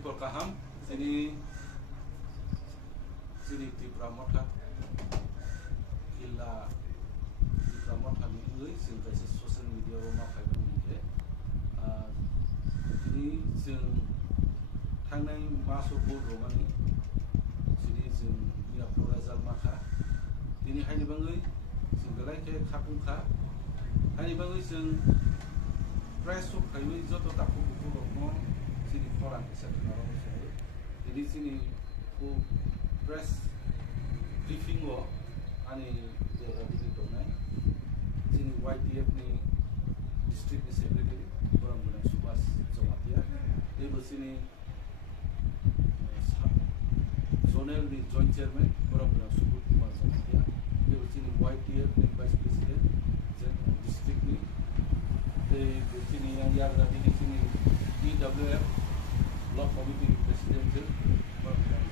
people kaham sini Tripura Motha kila Tripura Motha ni ngui sing kaisa social media ro ma khai ni ke ini sing thangnai maso board ro mani sini sing ni aplorazal makha ini haini bangui sing belai ke khapung kha haini bangui sing press of kaiwi joto tapu buku ro mo sini koran ke sakna ro so ini sini ko press briefing wo ani de radini tonai sini YTF ni district secretary Boram Gunan Subas Jomatia ebo sini zonal ni joint chairman Boram Gunan Subut Kumar Jomatia ebo sini YTF ni vice president district ni ebo sini yang yar radini sini DWF block committee president Boram Gunan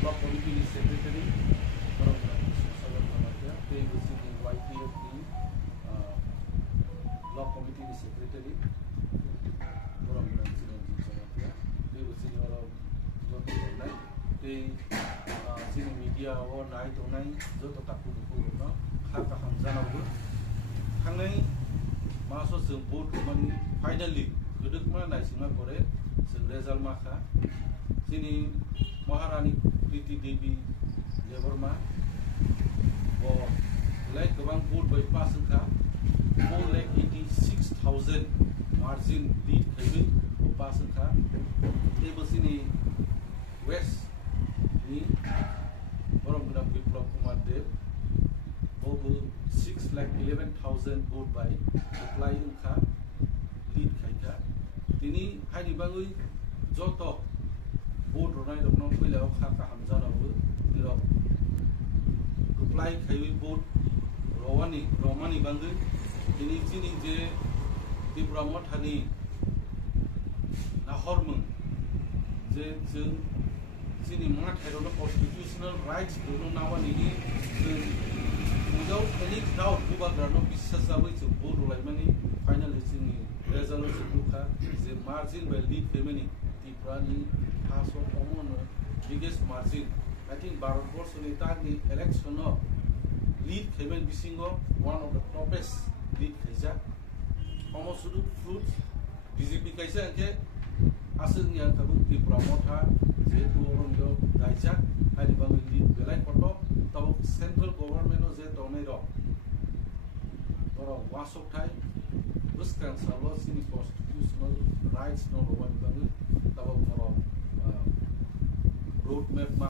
block committee secretary Boram Gunan Subas Jomatia ebo sini YTF ni block committee secretary Boram Gunan Jomatia ebo sini orang joto nai te sini media o nai to nai joto tapu buku no khaka hamjana bu thangnai maso sing vote mani finally guduk ma nai sima pore sing result ma kha sini Maharani Priti Devi Leverma o like gabang vote by pass kha 4,86,000 margin lead khabi o pass kha ebo sini West ni Boram Gunan Biplop Kumar Dev over 6,11,000 vote by applying kha lead khaika tini haini bangui joto vote ronai dokno koila kha ka hamjana bu niro apply khaiwi vote romani bangui tini chini je Tripura Motha ni nahormung je जों sini मा थाइरोनो constitutional rights दोनो नावानि नि without any doubt बुबाग्रानो बिश्वास जाबै जों vote लाइमानि फाइनली जोंनि resolution दुखा जे margin by lead फेमिनि Tripura नि हासो अमनो biggest margin I think भारतवर्षनि तानि election of lead फेमिनि बिसिङो one of the topest lead खैजा almost sudu fruits BJP kaisa ke asing yang kabut Tripura Motha jetu orang yo daijak hari bangun di belai koto tahu central government o je tonai ro orang wasok thai buskan salo sini constitutional rights no ro bangun tahu orang road map